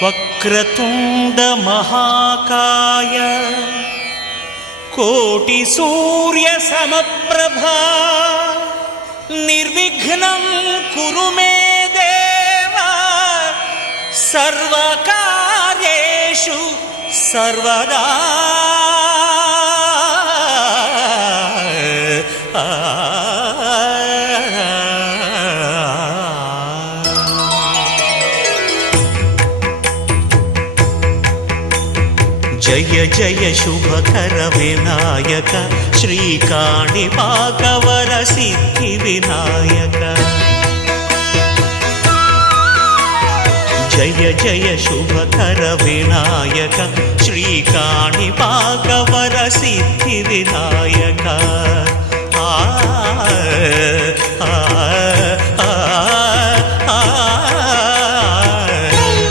వక్రతుండ మహాకాయ కోటి సూర్య సమప్రభా నిర్విఘ్నం కురు మే దేవ సర్వకార్యేషు సర్వదా. జయ జయ శుభకర వినాయక శ్రీకాణిపాకవర సిద్ధి వినాయక. జయ జయ శుభకర వినాయక శ్రీకాణిపాకవర సిద్ధి వినాయక. ఆ ఆ ఆ